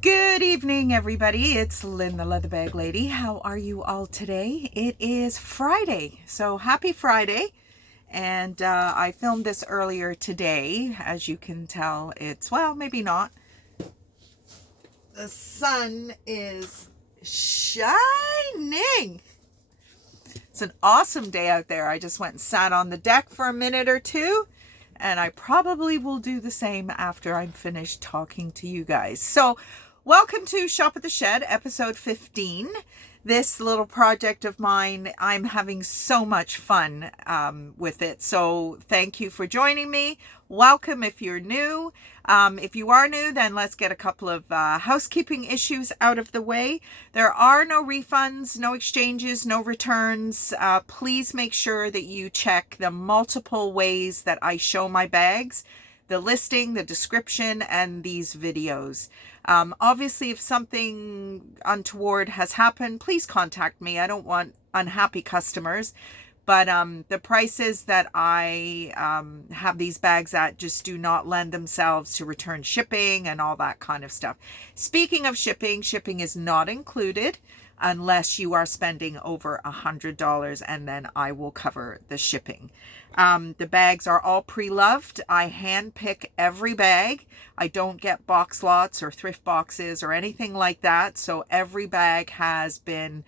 Good evening, everybody. It's Lynn, the Leather Bag Lady. How are you all today? It is Friday, so happy Friday. And I filmed this earlier today. As you can tell, well, maybe not. The sun is shining. It's an awesome day out there. I just went and sat on the deck for a minute or two. And I probably will do the same after I'm finished talking to you guys. So, welcome to Shop at the Shed, episode 15. This little project of mine, I'm having so much fun with it. So, thank you for joining me. Welcome if you're new. If you are new, then let's get a couple of housekeeping issues out of the way. There are no refunds, no exchanges, no returns. Please make sure that you check the multiple ways that I show my bags, the listing, the description, and these videos. Obviously, if something untoward has happened, please contact me. I don't want unhappy customers. But the prices that I have these bags at just do not lend themselves to return shipping and all that kind of stuff. Speaking of shipping, shipping is not included unless you are spending over $100, and then I will cover the shipping. The bags are all pre-loved. I hand pick every bag. I don't get box lots or thrift boxes or anything like that. So every bag has been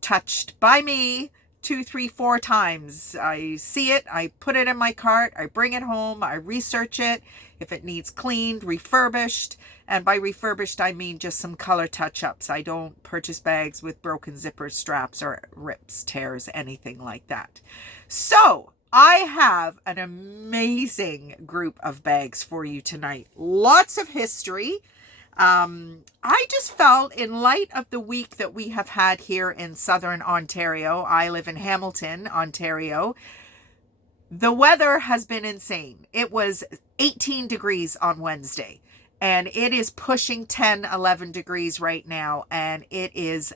touched by me 2, 3, 4 times. I see it, I put it in my cart, I bring it home, I research it. If it needs cleaned, refurbished, and by refurbished I mean just some color touch-ups. I don't purchase bags with broken zippers, straps, or rips, tears, anything like that. So I have an amazing group of bags for you tonight. Lots of history. I just felt, in light of the week that we have had here in Southern Ontario, I live in Hamilton, Ontario, the weather has been insane. It was 18 degrees on Wednesday, and it is pushing 10, 11 degrees right now, and it is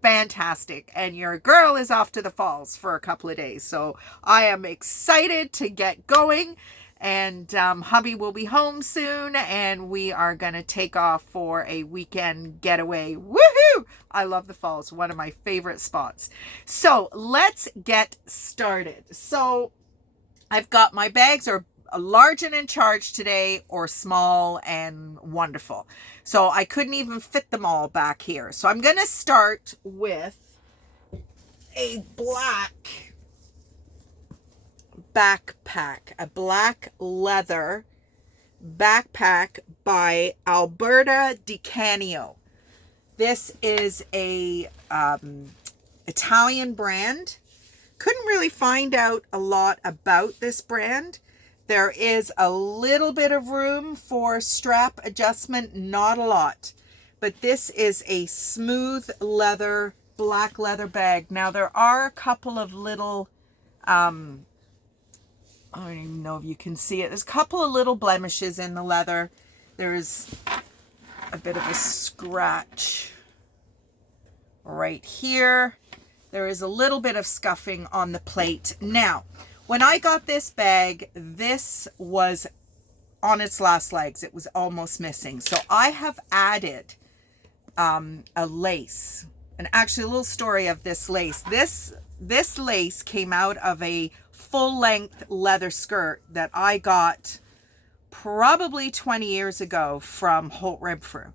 fantastic. And your girl is off to the falls for a couple of days, so I am excited to get going. And hubby will be home soon, and we are going to take off for a weekend getaway. Woohoo! I love the falls, one of my favorite spots. So let's get started. So I've got my bags are large and in charge today, or small and wonderful. So I couldn't even fit them all back here. So I'm going to start with a black backpack, a black leather backpack by Alberta Di Canio. This is a Italian brand. Couldn't really find out a lot about this brand. There is a little bit of room for strap adjustment, not a lot, but this is a smooth leather, black leather bag. Now there are a couple of little I don't even know if you can see it. There's a couple of little blemishes in the leather. There's a bit of a scratch right here. There is a little bit of scuffing on the plate. Now, when I got this bag, this was on its last legs. It was almost missing. So I have added a lace. And actually, a little story of this lace. This lace came out of a full-length leather skirt that I got probably 20 years ago from Holt Renfrew,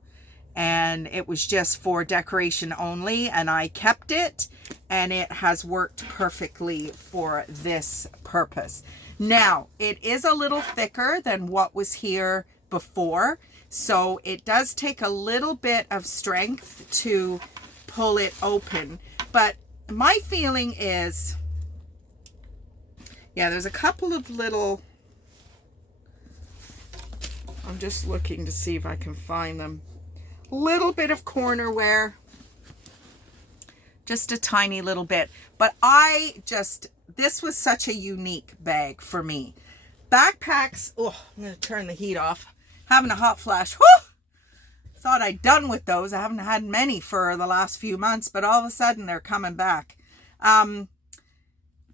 and it was just for decoration only, and I kept it, and it has worked perfectly for this purpose. Now, it is a little thicker than what was here before, so it does take a little bit of strength to pull it open, but my feeling is, yeah, there's a couple of little, I'm just looking to see if I can find them. Little bit of corner wear. Just a tiny little bit. But this was such a unique bag for me. Backpacks, oh, I'm going to turn the heat off. Having a hot flash. Whew! Thought I'd done with those. I haven't had many for the last few months, but all of a sudden they're coming back.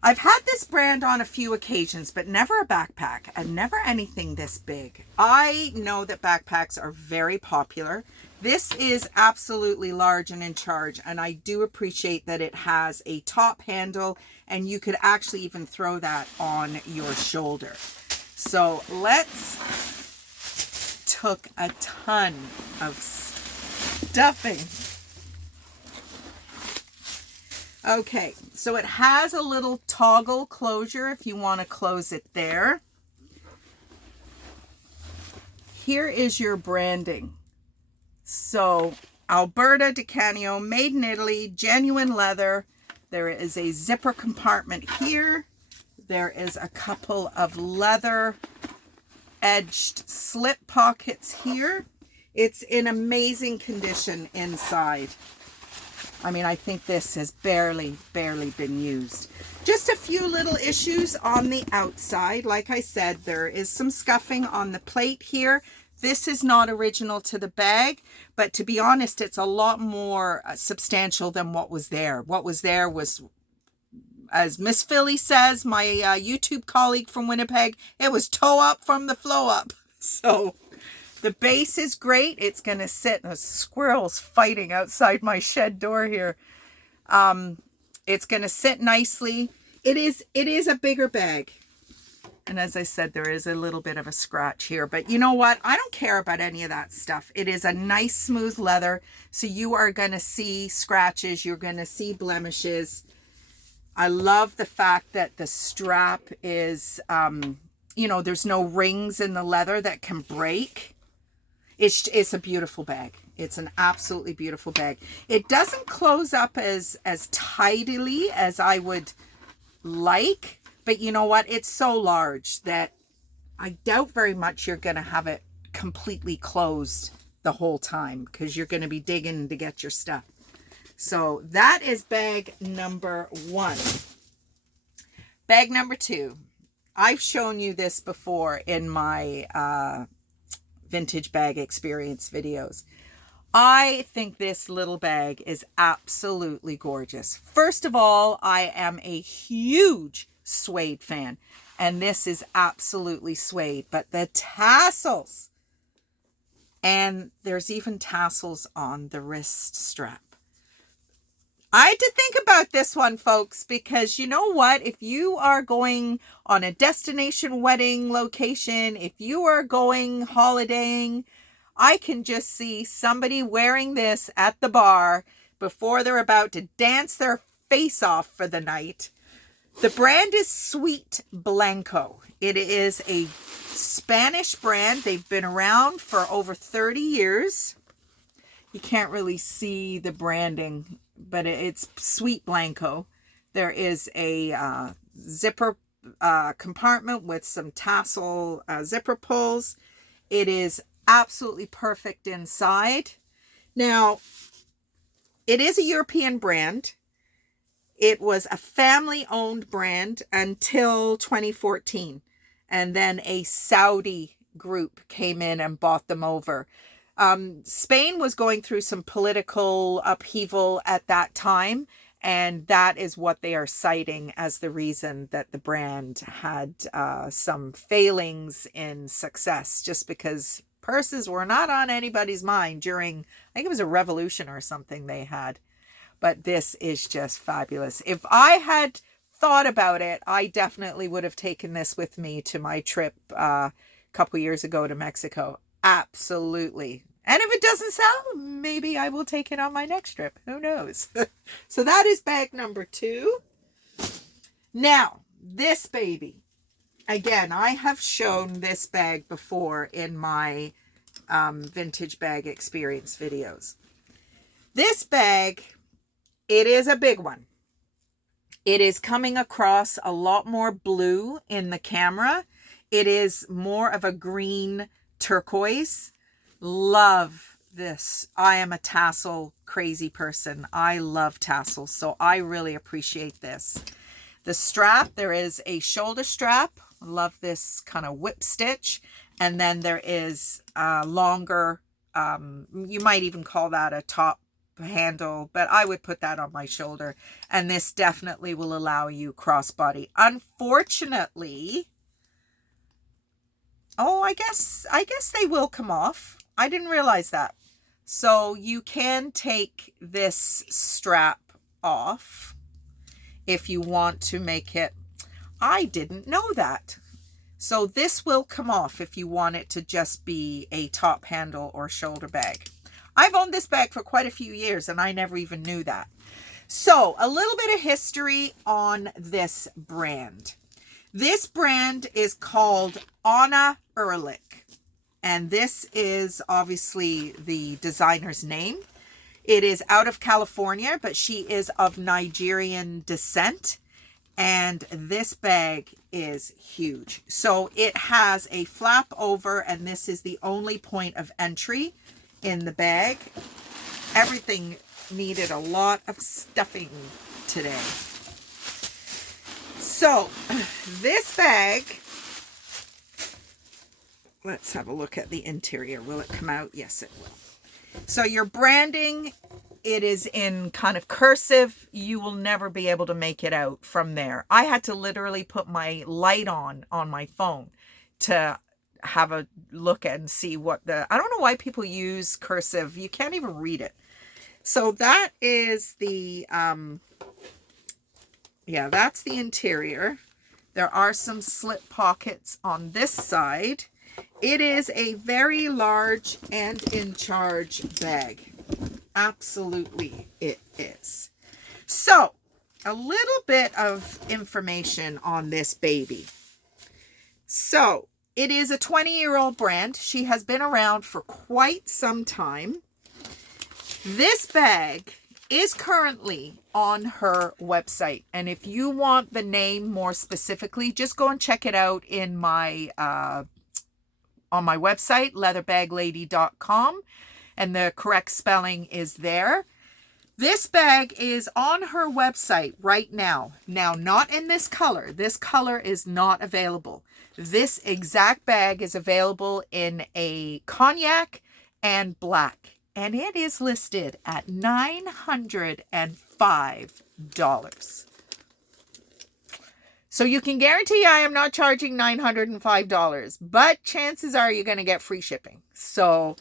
I've had this brand on a few occasions, but never a backpack and never anything this big. I know that backpacks are very popular. This is absolutely large and in charge, and I do appreciate that it has a top handle, and you could actually even throw that on your shoulder. So let's took a ton of stuffing. Okay, so it has a little toggle closure if you want to close it there. Here is your branding. So Alberta di Canio, made in Italy, genuine leather. There is a zipper compartment here. There is a couple of leather edged slip pockets here. It's in amazing condition inside. I mean, I think this has barely been used. Just a few little issues on the outside. Like I said, there is some scuffing on the plate here. This is not original to the bag, but to be honest, it's a lot more substantial than what was there. What was there was, as Miss Philly says, my YouTube colleague from Winnipeg, it was toe up from the flow up. So the base is great. It's going to sit, and a squirrel's fighting outside my shed door here. It's going to sit nicely. It is a bigger bag. And as I said, there is a little bit of a scratch here, but you know what? I don't care about any of that stuff. It is a nice smooth leather. So you are going to see scratches. You're going to see blemishes. I love the fact that the strap is, you know, there's no rings in the leather that can break. It's a beautiful bag. It's an absolutely beautiful bag. It doesn't close up as tidily as I would like. But you know what? It's so large that I doubt very much you're going to have it completely closed the whole time, because you're going to be digging to get your stuff. So that is bag number 1. Bag number 2. I've shown you this before in my vintage bag experience videos. I think this little bag is absolutely gorgeous. First of all, I am a huge suede fan, and this is absolutely suede, but the tassels, and there's even tassels on the wrist strap. I had to think about this one, folks, because you know what? If you are going on a destination wedding location, if you are going holidaying, I can just see somebody wearing this at the bar before they're about to dance their face off for the night. The brand is Sweet Blanco. It is a Spanish brand. They've been around for over 30 years. You can't really see the branding, but it's Sweet Blanco. There is a zipper compartment with some tassel zipper pulls. It is absolutely perfect inside. Now, it is a European brand. It was a family-owned brand until 2014. And then a Saudi group came in and bought them over. Spain was going through some political upheaval at that time. And that is what they are citing as the reason that the brand had some failings in success. Just because purses were not on anybody's mind during, I think it was a revolution or something they had. But this is just fabulous. If I had thought about it, I definitely would have taken this with me to my trip a couple years ago to Mexico. Absolutely. And if it doesn't sell, maybe I will take it on my next trip. Who knows? So that is bag number 2. Now, this baby. Again, I have shown this bag before in my vintage bag experience videos. This bag, it is a big one. It is coming across a lot more blue in the camera. It is more of a green turquoise. Love this. I am a tassel crazy person. I love tassels, so I really appreciate this. The strap, there is a shoulder strap. Love this kind of whip stitch. And then there is a longer, you might even call that a top handle, but I would put that on my shoulder. And this definitely will allow you crossbody. Unfortunately, I guess they will come off. I didn't realize that. So you can take this strap off if you want to make it. I didn't know that. So this will come off if you want it to just be a top handle or shoulder bag. I've owned this bag for quite a few years and I never even knew that. So a little bit of history on this brand. This brand is called Anna Ehrlich, and this is obviously the designer's name. It is out of California, but she is of Nigerian descent. And this bag is huge. So it has a flap over, and this is the only point of entry in the bag. Everything needed a lot of stuffing today. So this bag, let's have a look at the interior. Will it come out? Yes, it will. So your branding, it is in kind of cursive. You will never be able to make it out from there. I had to literally put my light on my phone to have a look and see what I don't know why people use cursive. You can't even read it. So that is the, that's the interior. There are some slip pockets on this side. It is a very large and in charge bag. Absolutely it is. So a little bit of information on this baby. So it is a 20-year-old brand. She has been around for quite some time. This bag is currently on her website. And if you want the name more specifically, just go and check it out in my on my website, leatherbag-lady.com. And the correct spelling is there. This bag is on her website right now. Now, not in this color. This color is not available. This exact bag is available in a cognac and black. And it is listed at $905. So you can guarantee I am not charging $905. But chances are you're going to get free shipping. So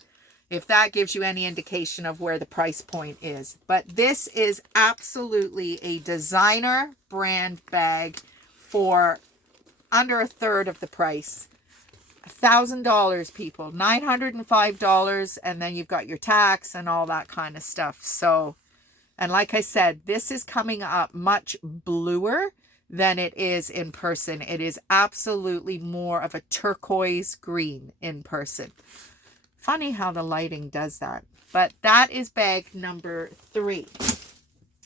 if that gives you any indication of where the price point is. But this is absolutely a designer brand bag for under a third of the price. $1,000, people. $905, and then you've got your tax and all that kind of stuff. So, and like I said, this is coming up much bluer than it is in person. It is absolutely more of a turquoise green in person. Funny how the lighting does that. But that is bag number 3.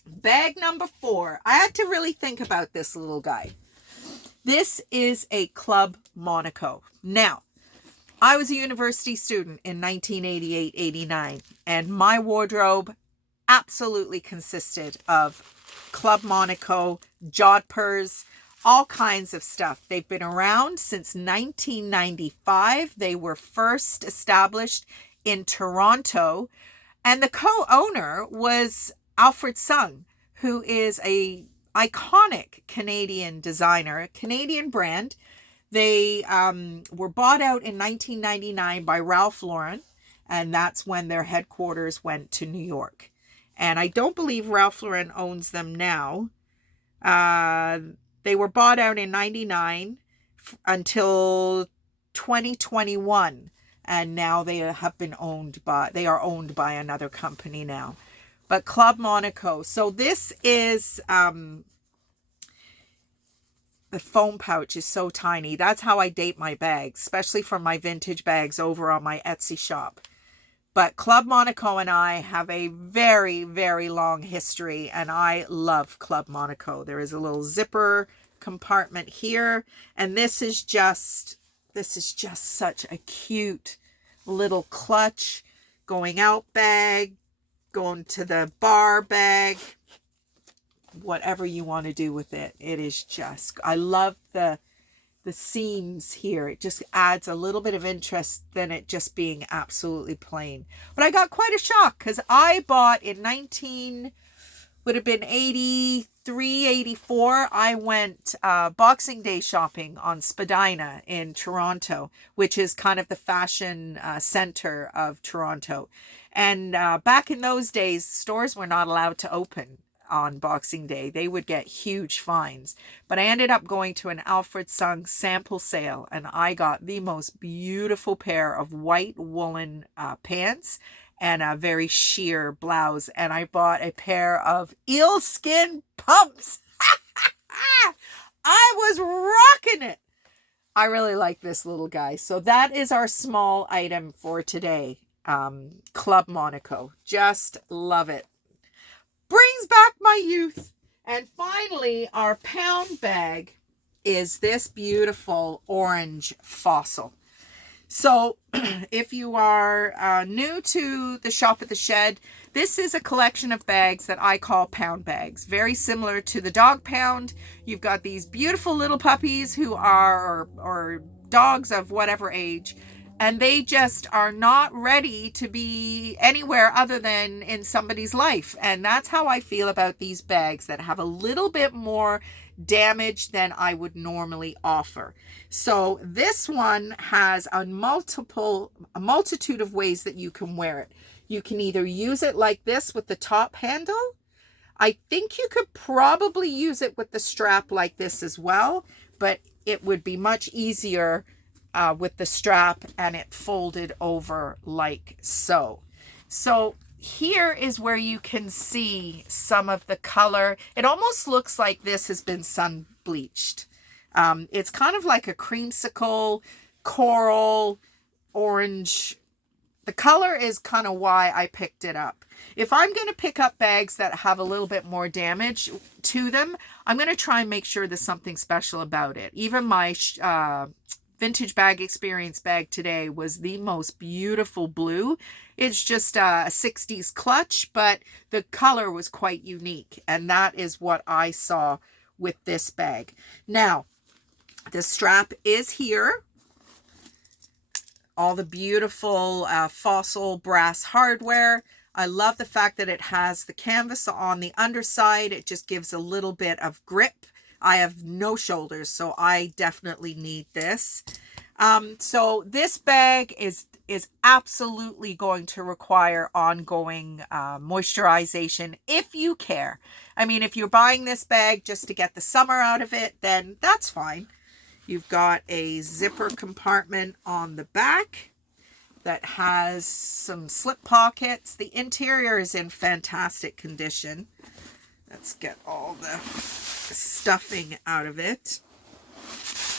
Bag number 4. I had to really think about this little guy. This is a Club Monaco. Now, I was a university student in 1988-89, and my wardrobe absolutely consisted of Club Monaco, jodhpurs, all kinds of stuff. They've been around since 1995. They were first established in Toronto, and the co-owner was Alfred Sung, who is a iconic Canadian designer, a Canadian brand. They were bought out in 1999 by Ralph Lauren, and that's when their headquarters went to New York. And I don't believe Ralph Lauren owns them now. They were bought out in 99 until 2021, and now they are owned by another company now. But Club Monaco. So this is, the foam pouch is so tiny. That's how I date my bags, especially for my vintage bags over on my Etsy shop. But Club Monaco and I have a very, very long history, and I love Club Monaco. There is a little zipper compartment here, and this is just such a cute little clutch going out bag, going to the bar bag, whatever you want to do with it. It is just, I love the seams here. It just adds a little bit of interest than it just being absolutely plain. But I got quite a shock because I bought in would have been 83, 84. I went Boxing Day shopping on Spadina in Toronto, which is kind of the fashion center of Toronto. And back in those days, stores were not allowed to open on Boxing Day. They would get huge fines. But I ended up going to an Alfred Sung sample sale, and I got the most beautiful pair of white woolen pants and a very sheer blouse. And I bought a pair of eel skin pumps. I was rocking it. I really like this little guy. So that is our small item for today. Club Monaco. Just love it. Brings back my youth. And finally, our pound bag is this beautiful orange fossil. So if you are new to the Shop at the Shed, this is a collection of bags that I call pound bags. Very similar to the dog pound. You've got these beautiful little puppies who are, or dogs of whatever age, and they just are not ready to be anywhere other than in somebody's life. And that's how I feel about these bags that have a little bit more damage than I would normally offer. So this one has a multitude of ways that you can wear it. You can either use it like this with the top handle. I think you could probably use it with the strap like this as well, but it would be much easier with the strap and it folded over like so. So here is where you can see some of the color. It almost looks like this has been sun bleached. It's kind of like a creamsicle, coral, orange. The color is kind of why I picked it up. If I'm going to pick up bags that have a little bit more damage to them, I'm going to try and make sure there's something special about it. Even my Vintage Bag Experience bag today was the most beautiful blue. It's just a 60s clutch, but the color was quite unique. And that is what I saw with this bag. Now, the strap is here. All the beautiful fossil brass hardware. I love the fact that it has the canvas on the underside. It just gives a little bit of grip. I have no shoulders, so I definitely need this. So this bag is absolutely going to require ongoing moisturization if you care. I mean, if you're buying this bag just to get the summer out of it, then that's fine. You've got a zipper compartment on the back that has some slip pockets. The interior is in fantastic condition. Let's get all the stuffing out of it.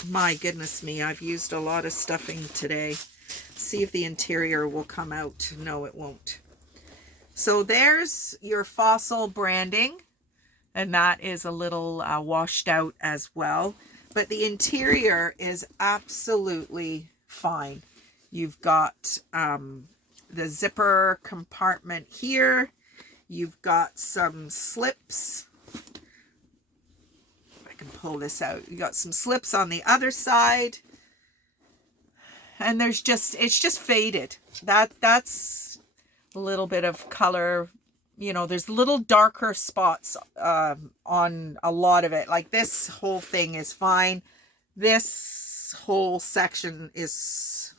My goodness me, I've used a lot of stuffing today. See if the interior will come out. No, it won't. So there's your Fossil branding, and that is a little washed out as well. But the interior is absolutely fine. You've got the zipper compartment here. You've got some slips. If I can pull this out. You got some slips on the other side. And it's just faded. That's a little bit of color. You know, there's little darker spots on a lot of it. Like this whole thing is fine. This whole section is...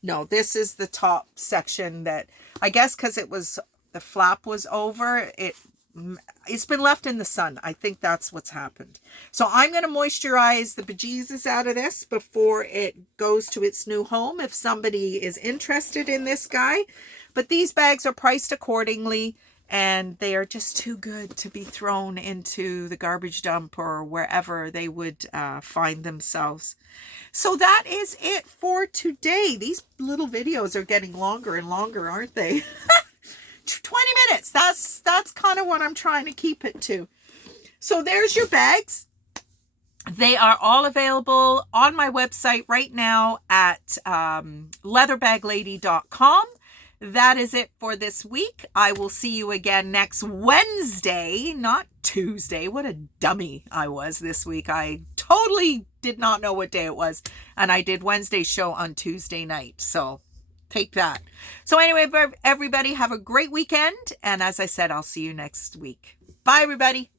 No, this is the top section that... I guess because it was... The flap was over. It's been left in the sun. I think that's what's happened. So I'm going to moisturize the bejesus out of this before it goes to its new home if somebody is interested in this guy. But these bags are priced accordingly, and they are just too good to be thrown into the garbage dump or wherever they would find themselves. So that is it for today. These little videos are getting longer and longer, aren't they? 20 minutes. That's kind of what I'm trying to keep it to. So there's your bags. They are all available on my website right now at leatherbagLady.com. That is it for this week. I will see you again next Wednesday, not Tuesday. What a dummy I was this week. I totally did not know what day it was. And I did Wednesday's show on Tuesday night. So take that. So anyway, everybody have a great weekend. And as I said, I'll see you next week. Bye, everybody.